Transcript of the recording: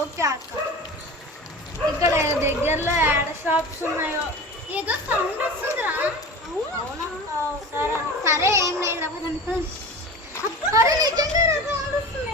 Okay అక్క. ఇక్కడ దగ్గరలో యాడ్ షాప్స్ ఉన్నాయో ఏదో సౌండ్ వస్తుందిరా. సరే ఏం లేదు అరే నిజంగా సౌండ్ వస్తుంది.